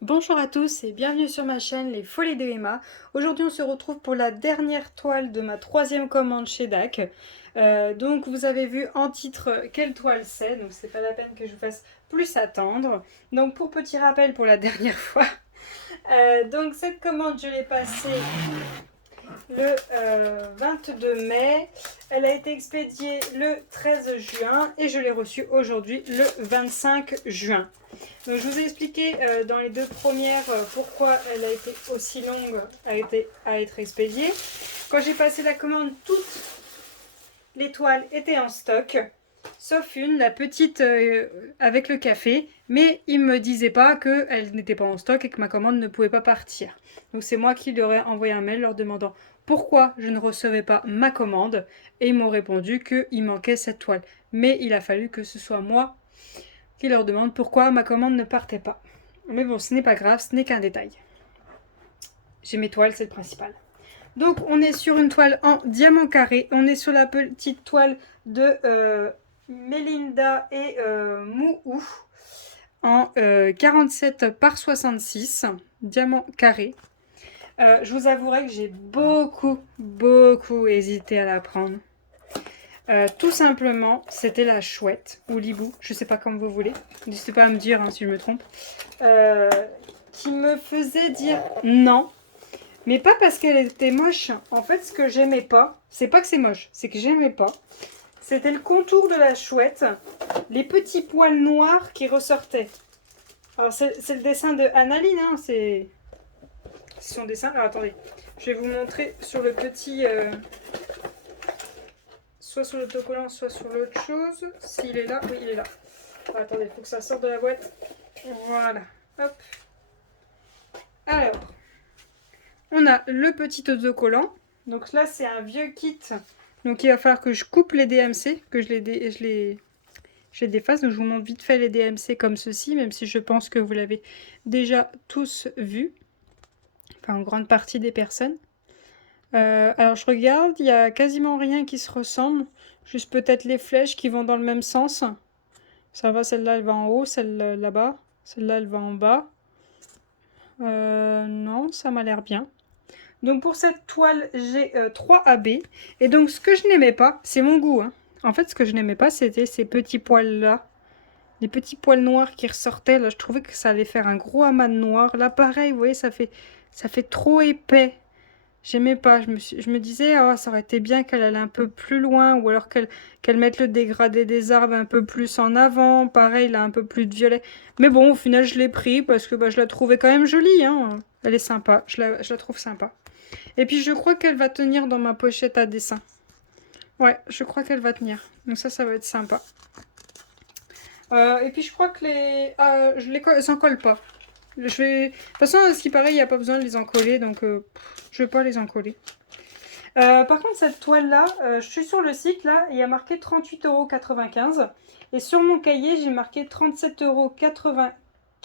Bonjour à tous et bienvenue sur ma chaîne Les Folies de Emma. Aujourd'hui on se retrouve pour la dernière toile de ma troisième commande chez DAC. Donc vous avez vu en titre quelle toile c'est, donc c'est pas la peine que je vous fasse plus attendre. Donc pour petit rappel pour la dernière fois, donc cette commande je l'ai passée le 22 mai. Elle a été expédiée le 13 juin et je l'ai reçue aujourd'hui le 25 juin. Donc, je vous ai expliqué dans les deux premières pourquoi elle a été aussi longue à être expédiée. Quand j'ai passé la commande, toutes les toiles étaient en stock, sauf une, la petite avec le café, mais il ne me disait pas qu'elle n'était pas en stock et que ma commande ne pouvait pas partir. Donc c'est moi qui leur ai envoyé un mail leur demandant pourquoi je ne recevais pas ma commande et ils m'ont répondu qu'il manquait cette toile. Mais il a fallu que ce soit moi qui leur demande pourquoi ma commande ne partait pas. Mais bon, ce n'est pas grave, ce n'est qu'un détail. J'ai mes toiles, c'est le principal. Donc on est sur une toile en diamant carré, on est sur la petite toile de Melinda et Mouhou en 47 par 66, diamant carré. Je vous avouerai que j'ai beaucoup hésité à la prendre. Tout simplement, c'était la chouette, ou l'hibou, je sais pas comme vous voulez, n'hésitez pas à me dire si je me trompe, qui me faisait dire non, mais pas parce qu'elle était moche. En fait, ce que j'aimais pas, c'est pas que c'est moche, c'est que j'aimais pas, c'était le contour de la chouette, les petits poils noirs qui ressortaient. Alors, c'est le dessin de Annaline, hein, c'est son dessin. Alors, attendez, je vais vous montrer sur le petit... soit sur l'autocollant, soit sur l'autre chose. S'il est là, oui, il est là. Alors, attendez, il faut que ça sorte de la boîte. Voilà, hop. Alors, on a le petit autocollant. Donc là, c'est un vieux kit. Donc il va falloir que je coupe les DMC, que je les défasse. Donc je vous montre vite fait les DMC comme ceci, même si je pense que vous l'avez déjà tous vu. Enfin, en grande partie des personnes. Alors je regarde, il n'y a quasiment rien qui se ressemble. Juste peut-être les flèches qui vont dans le même sens. Ça va, celle-là, elle va en haut, celle là-bas. Celle-là, elle va en bas. Non, ça m'a l'air bien. Donc pour cette toile, j'ai 3 AB. Et donc ce que je n'aimais pas, c'est mon goût. Hein. En fait, ce que je n'aimais pas, c'était ces petits poils-là. Les petits poils noirs qui ressortaient. Là, je trouvais que ça allait faire un gros amas de noir. Là, pareil, vous voyez, ça fait trop épais. J'aimais pas. Je me disais, oh, ça aurait été bien qu'elle allait un peu plus loin. Ou alors qu'elle mette le dégradé des arbres un peu plus en avant. Pareil, là, un peu plus de violet. Mais bon, au final, je l'ai pris parce que bah, je la trouvais quand même jolie. Hein. Elle est sympa. Je la trouve sympa. Et puis je crois qu'elle va tenir dans ma pochette à dessin. Ouais, je crois qu'elle va tenir. Donc ça va être sympa. Et puis je crois que je les encolle pas. De toute façon, à ce qui paraît, il n'y a pas besoin de les encoller, donc je vais pas les encoller. Par contre, cette toile-là, je suis sur le site, là, il y a marqué 38,95 €. Et sur mon cahier, j'ai marqué 37,95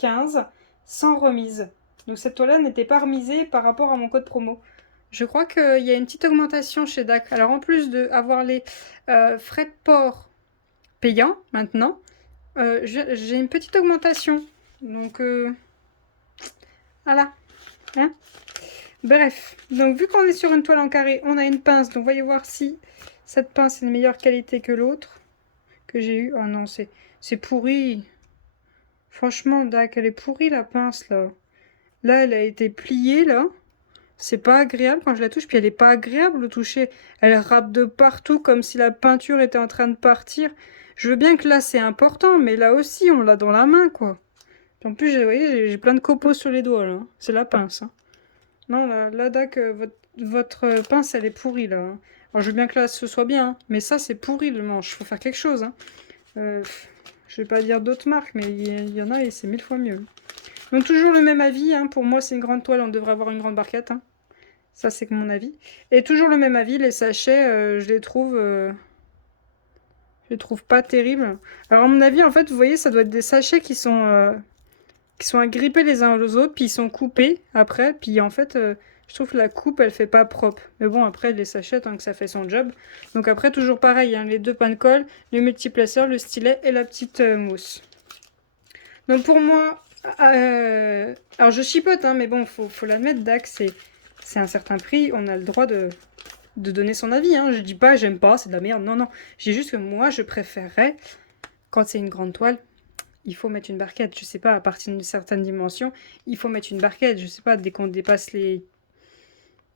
€ sans remise. Donc cette toile-là n'était pas remisée par rapport à mon code promo. Je crois qu'il y a une petite augmentation chez DAC. Alors en plus d'avoir les frais de port payants maintenant, j'ai une petite augmentation. Donc voilà. Hein. Bref, donc vu qu'on est sur une toile en carré, on a une pince. Donc voyez voir si cette pince est de meilleure qualité que l'autre que j'ai eu. Oh non, c'est pourri. Franchement, DAC, elle est pourrie la pince là. Là, elle a été pliée là. C'est pas agréable quand je la touche, puis elle est pas agréable de toucher. Elle râpe de partout comme si la peinture était en train de partir. Je veux bien que là c'est important, mais là aussi on l'a dans la main quoi. En plus, vous voyez, j'ai plein de copeaux sur les doigts là. C'est la pince. Hein. Non, là Dac, votre pince elle est pourrie là. Hein. Alors je veux bien que là ce soit bien, hein, mais ça c'est pourri le manche. Faut faire quelque chose. Hein. Je vais pas dire d'autres marques, mais il y en a et c'est 1000 fois mieux. Donc toujours le même avis. Hein. Pour moi c'est une grande toile, on devrait avoir une grande barquette. Hein. Ça, c'est que mon avis. Et toujours le même avis, les sachets, je les trouve pas terribles. Alors, à mon avis, en fait, vous voyez, ça doit être des sachets qui sont agrippés les uns aux autres, puis ils sont coupés après. Puis, en fait, je trouve que la coupe, elle fait pas propre. Mais bon, après, les sachets, tant que ça fait son job. Donc, après, toujours pareil, hein, les deux pains de colle, le multiplaceur, le stylet et la petite mousse. Donc, pour moi, Alors je chipote, hein, mais bon, faut l'admettre, DAC, c'est un certain prix, on a le droit de donner son avis. Hein. Je dis pas j'aime pas, c'est de la merde, non, non. J'ai juste que moi, je préférerais, quand c'est une grande toile, il faut mettre une barquette. Je sais pas, à partir d'une certaine dimension, il faut mettre une barquette. Je sais pas, dès qu'on dépasse les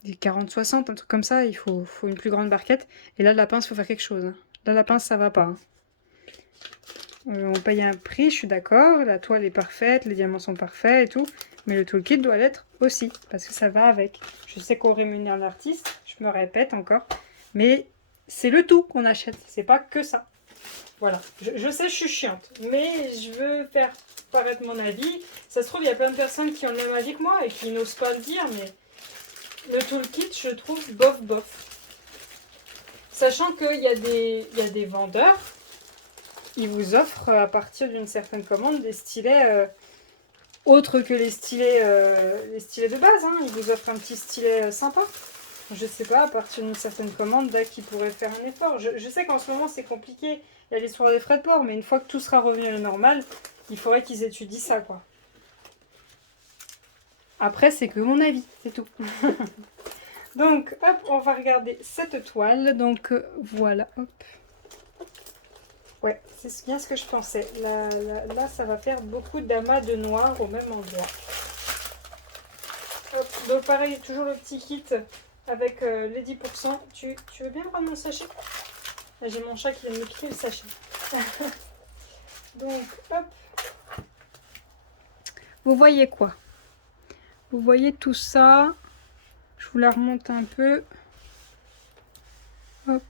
40-60, un truc comme ça, il faut une plus grande barquette. Et là, la pince, il faut faire quelque chose. Hein. Là, la pince, ça va pas. Hein. On paye un prix, je suis d'accord. La toile est parfaite, les diamants sont parfaits et tout. Mais le toolkit doit l'être aussi, parce que ça va avec. Je sais qu'on rémunère l'artiste, je me répète encore. Mais c'est le tout qu'on achète, c'est pas que ça. Voilà, je sais, je suis chiante, mais je veux faire paraître mon avis. Ça se trouve, il y a plein de personnes qui ont le même avis que moi et qui n'osent pas le dire, mais le toolkit, je trouve bof bof. Sachant qu'il y a des vendeurs, ils vous offrent à partir d'une certaine commande des stylets autres que les stylets de base. Hein. Ils vous offrent un petit stylet sympa. Je sais pas, à partir d'une certaine commande, là, qui pourrait faire un effort. Je sais qu'en ce moment, c'est compliqué. Il y a l'histoire des frais de port, mais une fois que tout sera revenu à la normale, il faudrait qu'ils étudient ça, quoi. Après, c'est que mon avis, c'est tout. Donc, hop, on va regarder cette toile. Donc, voilà, hop. Ouais, c'est bien ce que je pensais. Là, ça va faire beaucoup d'amas de noir au même endroit. Hop, donc pareil, toujours le petit kit avec les 10%. Tu veux bien prendre mon sachet? Là, j'ai mon chat qui vient de me piquer le sachet. Donc, hop. Vous voyez quoi? Vous voyez tout ça? Je vous la remonte un peu. Hop.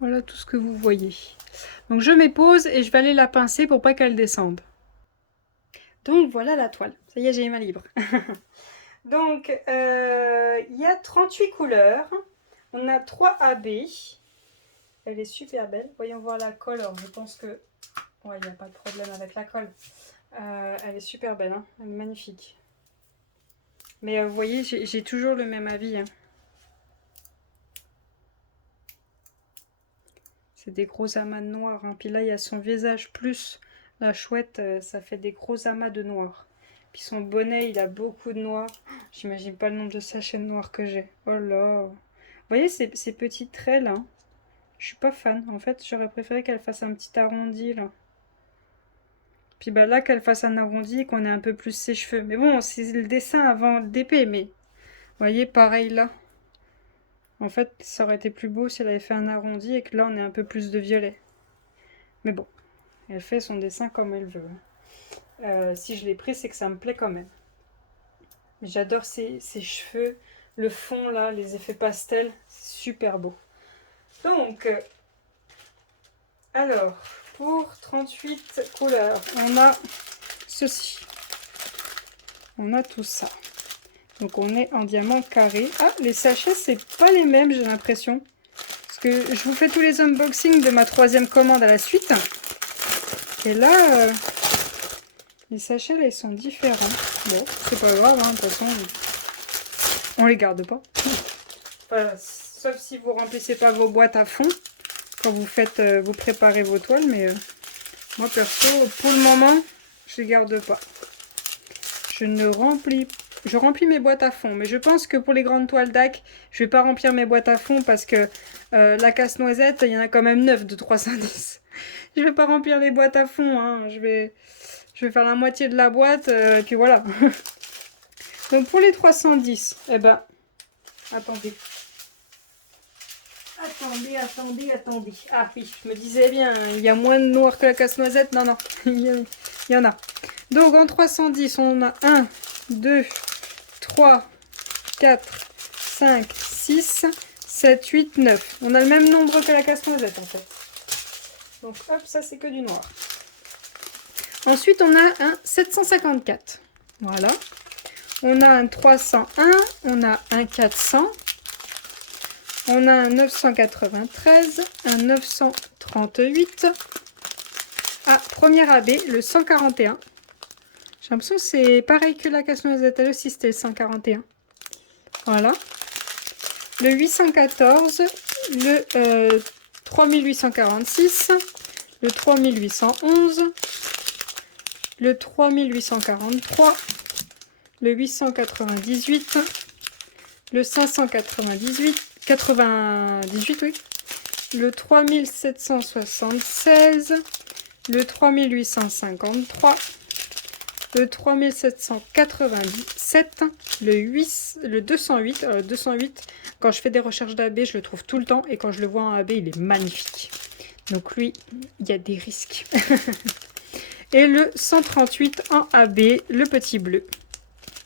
Voilà tout ce que vous voyez. Donc, je m'épose et je vais aller la pincer pour pas qu'elle descende. Donc, voilà la toile. Ça y est, j'ai les mains libres. Donc, il y a 38 couleurs. On a 3 AB. Elle est super belle. Voyons voir la colle. Alors, je pense que... ouais, il n'y a pas de problème avec la colle. Elle est super belle. Hein. Elle est magnifique. Mais vous voyez, j'ai toujours le même avis. Hein. C'est des gros amas de noir. Hein. Puis là, il y a son visage plus la chouette. Ça fait des gros amas de noir. Puis son bonnet, il a beaucoup de noir. J'imagine pas le nombre de sachets de noir que j'ai. Oh là. Vous voyez ces petits traits là? Je suis pas fan. En fait, j'aurais préféré qu'elle fasse un petit arrondi là. Puis bah là, qu'elle fasse un arrondi et qu'on ait un peu plus ses cheveux. Mais bon, c'est le dessin avant d'épée. Mais vous voyez, pareil là. En fait, ça aurait été plus beau si elle avait fait un arrondi et que là, on ait un peu plus de violet. Mais bon, elle fait son dessin comme elle veut. Si je l'ai pris, c'est que ça me plaît quand même. J'adore ses cheveux, le fond là, les effets pastels, c'est super beau. Donc, alors, pour 38 couleurs, on a ceci. On a tout ça. Donc on est en diamant carré. Ah, les sachets, c'est pas les mêmes, j'ai l'impression. Parce que je vous fais tous les unboxings de ma 3e commande à la suite. Et là, les sachets, là, ils sont différents. Bon, c'est pas grave, hein, de toute façon, on les garde pas. Voilà, sauf si vous remplissez pas vos boîtes à fond quand vous faites, vous préparez vos toiles. Mais moi, perso, pour le moment, je les garde pas. Je remplis mes boîtes à fond, mais je pense que pour les grandes toiles DAC, je vais pas remplir mes boîtes à fond parce que la casse-noisette, il y en a quand même 9 de 310. Je vais pas remplir les boîtes à fond, hein. Je vais faire la moitié de la boîte, et puis voilà. Donc pour les 310, eh ben, attendez. Attendez. Ah oui, je me disais bien, il y a moins de noir que la casse-noisette. Non, non, il y en a. Donc en 310, on a 1, 2, 3, 4, 5, 6, 7, 8, 9. On a le même nombre que la casse-noisette en fait. Donc hop, ça c'est que du noir. Ensuite, on a un 754. Voilà. On a un 301, on a un 400. On a un 993, un 938. Ah, premier AB, le 141. J'ai l'impression que c'est pareil que la casse-noisette. Elle aussi, c'était le 141. Voilà. Le 814, le 3846, le 3811, le 3843, le 898, le 598, oui, le 3776, le 3853, le 3797, le 208. Alors, le 208, quand je fais des recherches d'AB, je le trouve tout le temps, et quand je le vois en AB, il est magnifique. Donc lui, il y a des risques. Et le 138 en AB, le petit bleu.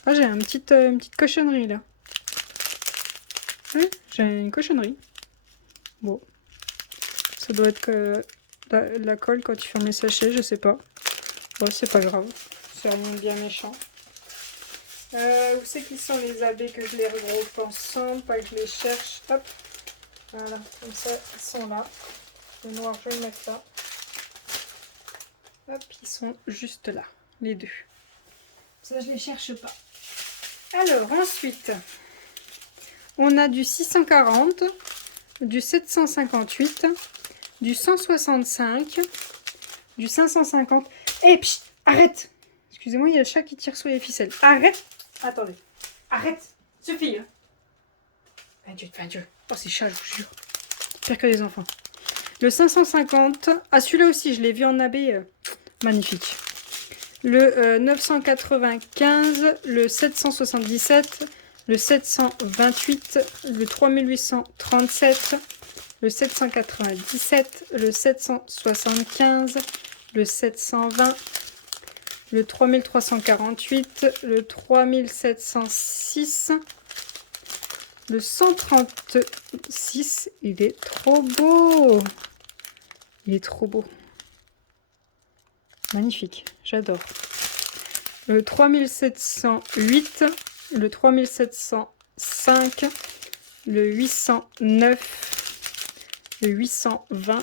Ah, j'ai une petite cochonnerie là. Oui, j'ai une cochonnerie. Bon, ça doit être que la colle quand tu fermes les sachets, je sais pas. Bon, c'est pas grave, c'est rien de bien méchant. Où c'est qu'ils sont les AB, que je les regroupe ensemble, pas que je les cherche. Hop, voilà, comme ça, ils sont là. Le noir, je vais le mettre là. Hop, ils sont juste là, les deux. Ça, je les cherche pas. Alors, ensuite, on a du 640, du 758, du 165, du 550. Eh, pchit, arrête! Excusez-moi, il y a le chat qui tire sur les ficelles. Arrête! Attendez. Arrête! Suffit! Hein. Enfin Dieu. Oh, ces chats, je vous jure. Pire que les enfants. Le 550. Ah, celui-là aussi, je l'ai vu en AB. Magnifique. Le 995, le 777, le 728, le 3837, le 797, le 775, le 720, le 3348, le 3706, le 136, il est trop beau. Il est trop beau. Magnifique, j'adore. Le 3708, le 3705, le 809, le 820,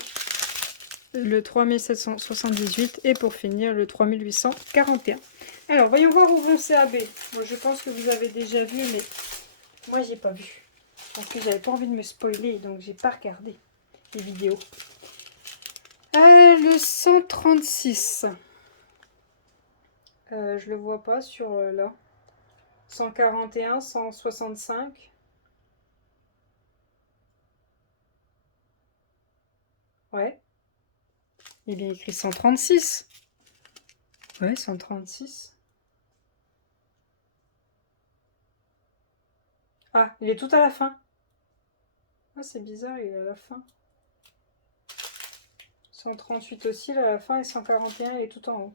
le 3778 et pour finir le 3841. Alors, voyons voir où vont ces AB. Bon, je pense que vous avez déjà vu, mais moi, j'ai pas vu. Parce que j'avais pas envie de me spoiler, donc j'ai pas regardé les vidéos. Le 136. Je le vois pas sur là. 141, 165. Ouais. Il est bien écrit 136. Ouais, 136. Ah, il est tout à la fin. Ah, c'est bizarre, il est à la fin. 138 aussi, là, à la fin, et 141, il est tout en haut.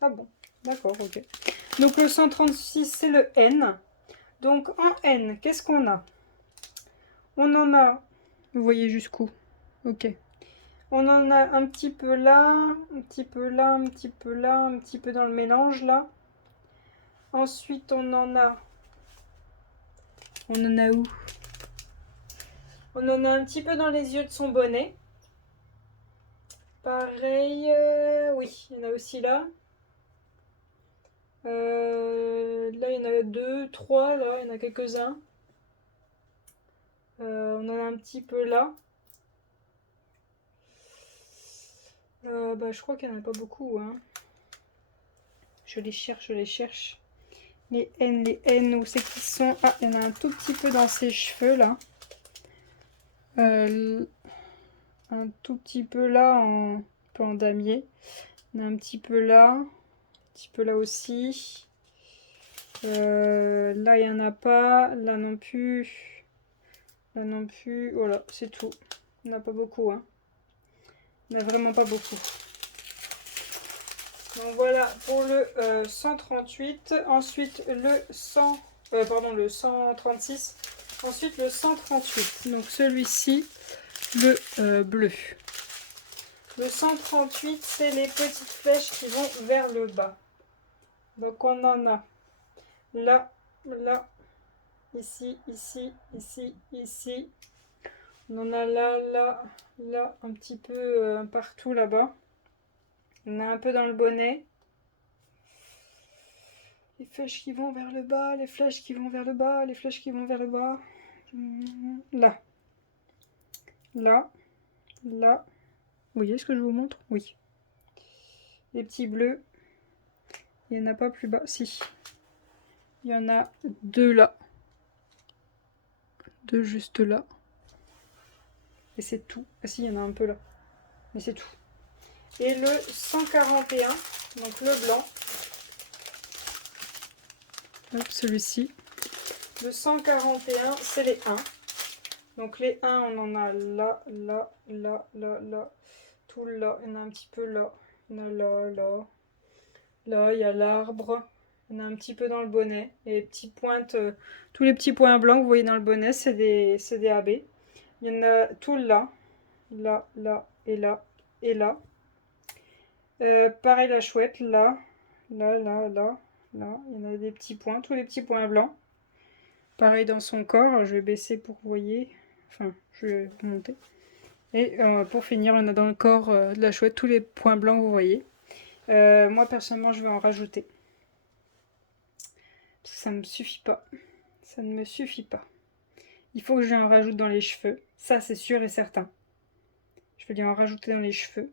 Ah bon, d'accord, ok. Donc le 136, c'est le N. Donc en N, qu'est-ce qu'on a? On en a, vous voyez jusqu'où? Ok. On en a un petit peu là, un petit peu là, un petit peu là, un petit peu dans le mélange là. Ensuite, on en a où? On en a un petit peu dans les yeux de son bonnet. Pareil, oui, il y en a aussi là. Là, il y en a 2, 3, là, il y en a quelques-uns. On en a un petit peu là. Je crois qu'il n'y en a pas beaucoup. Hein. Je les cherche. Les N, où c'est qu'ils sont? Ah, il y en a un tout petit peu dans ses cheveux, là. Un tout petit peu là, un peu en damier. Il y en a un petit peu là aussi. Là, il n'y en a pas. Là non plus. Là non plus. Voilà, c'est tout. Il n'y en a pas beaucoup. Hein. Il n'y en a vraiment pas beaucoup. Donc voilà pour le 138. Ensuite le 136. Ensuite le 138. Donc celui-ci, le bleu. Le 138, c'est les petites flèches qui vont vers le bas. Donc on en a là, là, ici, ici, ici, ici. On en a là, là, là, un petit peu partout là-bas. On a un peu dans le bonnet. Les flèches qui vont vers le bas, les flèches qui vont vers le bas, les flèches qui vont vers le bas. Là. Là. Là. Vous voyez ce que je vous montre? Oui. Les petits bleus. Il n'y en a pas plus bas. Si. Il y en a 2 là. 2 juste là. Et c'est tout. Ah si, il y en a un peu là. Mais c'est tout. Et le 141, donc le blanc. Hop, celui-ci. Le 141, c'est les 1. Donc les 1, on en a là, là, là, là, là. Tout là. Il y en a un petit peu là. Il y en a là, là. Là, il y a l'arbre. Il y en a un petit peu dans le bonnet. Et les petites pointes, tous les petits points blancs que vous voyez dans le bonnet, c'est des AB. Il y en a tout là. Là, là, et là, et là. Pareil la chouette, là, là, là, là, là. Il y en a des petits points, tous les petits points blancs. Pareil dans son corps, je vais baisser pour que vous voyez. Enfin, je vais monter. Et pour finir, on a dans le corps de la chouette tous les points blancs que vous voyez. Moi, personnellement, je vais en rajouter. Parce que ça ne me suffit pas. Ça ne me suffit pas. Il faut que je lui en rajoute dans les cheveux. Ça, c'est sûr et certain. Je vais lui en rajouter dans les cheveux.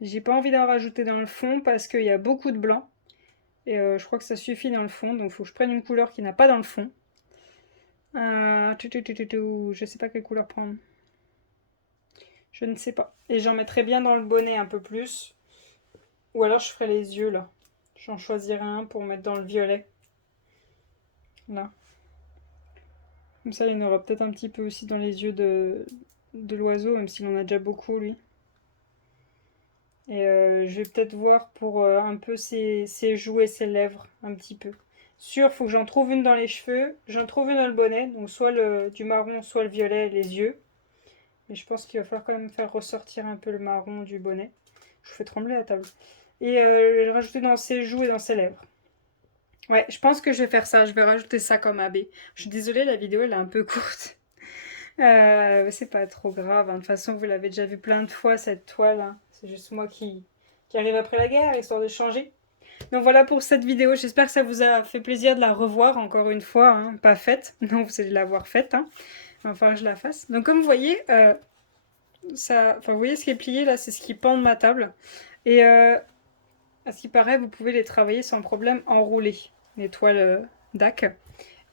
J'ai pas envie d'en rajouter dans le fond parce qu'il y a beaucoup de blanc. Et je crois que ça suffit dans le fond. Donc il faut que je prenne une couleur qui n'a pas dans le fond. Je sais pas quelle couleur prendre. Je ne sais pas. Et j'en mettrai bien dans le bonnet un peu plus. Ou alors je ferai les yeux là. J'en choisirai un pour mettre dans le violet. Là. Comme ça il y en aura peut-être un petit peu aussi dans les yeux de l'oiseau. Même s'il en a déjà beaucoup lui. Et je vais peut-être voir pour un peu ses joues et ses lèvres, un petit peu. Sûr, faut que j'en trouve une dans les cheveux, j'en trouve une dans le bonnet, donc soit du marron, soit le violet, les yeux. Mais je pense qu'il va falloir quand même faire ressortir un peu le marron du bonnet. Je fais trembler la table. Et rajouter dans ses joues et dans ses lèvres. Ouais, je pense que je vais faire ça, je vais rajouter ça comme AB. Je suis désolée, la vidéo elle est un peu courte. C'est pas trop grave, hein. De toute façon, vous l'avez déjà vu plein de fois cette toile, hein. C'est juste moi qui arrive après la guerre, histoire de changer. Donc voilà pour cette vidéo, j'espère que ça vous a fait plaisir de la revoir encore une fois, hein. Pas faite, non vous allez l'avoir faite, hein. Il va falloir que je la fasse. Donc comme vous voyez, vous voyez ce qui est plié là, c'est ce qui pend de ma table. Et à ce qui paraît, vous pouvez les travailler sans problème enroulés, les toiles DAC.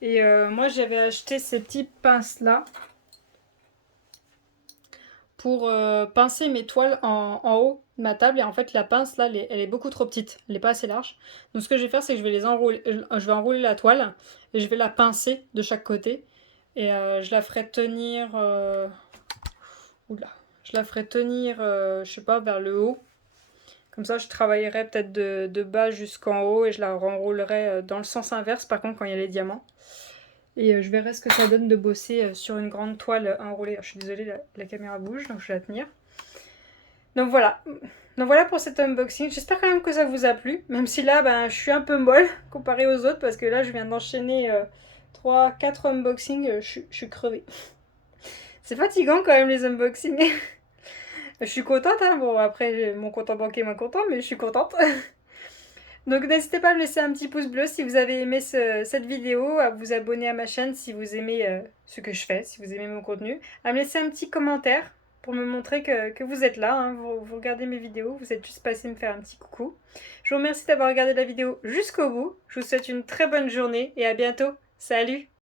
Et moi j'avais acheté ces petites pinces là pour pincer mes toiles en haut de ma table. Et en fait, la pince, là, elle est beaucoup trop petite. Elle n'est pas assez large. Donc, ce que je vais faire, c'est que je vais les enrouler. Je vais enrouler la toile et je vais la pincer de chaque côté. Et je la ferai tenir... Oula. Je la ferai tenir, je sais pas, vers le haut. Comme ça, je travaillerai peut-être de bas jusqu'en haut et je la renroulerai dans le sens inverse, par contre, quand il y a les diamants. Et je verrai ce que ça donne de bosser sur une grande toile enroulée. Alors, je suis désolée, la caméra bouge, donc je vais la tenir. Donc voilà. Donc voilà pour cet unboxing. J'espère quand même que ça vous a plu. Même si là, ben, je suis un peu molle comparée aux autres. Parce que là, je viens d'enchaîner 3-4 unboxings. Je suis crevée. C'est fatigant quand même les unboxings. Je suis contente, hein. Bon, après, mon compte en banque est moins content, mais je suis contente. Donc n'hésitez pas à me laisser un petit pouce bleu si vous avez aimé cette vidéo, à vous abonner à ma chaîne si vous aimez ce que je fais, si vous aimez mon contenu, à me laisser un petit commentaire pour me montrer que vous êtes là, hein, vous regardez mes vidéos, vous êtes juste passé me faire un petit coucou. Je vous remercie d'avoir regardé la vidéo jusqu'au bout, je vous souhaite une très bonne journée et à bientôt, salut!